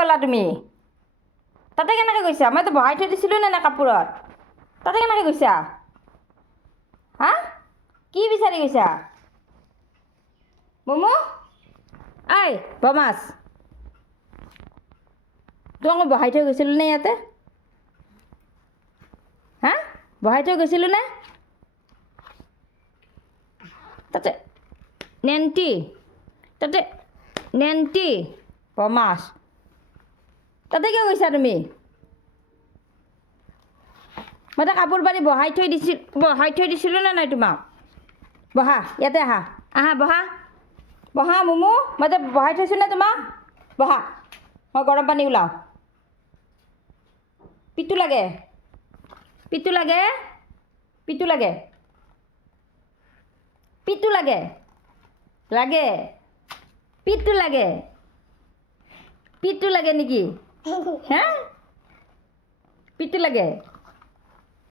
গ'লা তুমি তাতে কেনেকৈ গৈছা মইতো বহাই থৈ দিছিলোঁ নে কাপোৰত তাতে কেনেকৈ গৈছা হা কি বিচাৰি গৈছা মমো ঐ বমাছ তোমাক মই বহাই থৈ গৈছিলোঁ নে ইয়াতে হা বহাই থৈ গৈছিলোঁ নে তাতে নেণ্টি বমাছ তাতে কিয় গৈছা তুমি মই তো কাপোৰ পাৰি বহাই থৈ দিছিলোঁ নে নাই তোমাক বহা ইয়াতে আহা বহা মমো মই তো বহাই থৈছোঁ নে তোমাক বহা মই গৰম পানী ওলাওঁ পিতু লাগে পিতু লাগে পিতু লাগে নেকি হা পিতু লাগে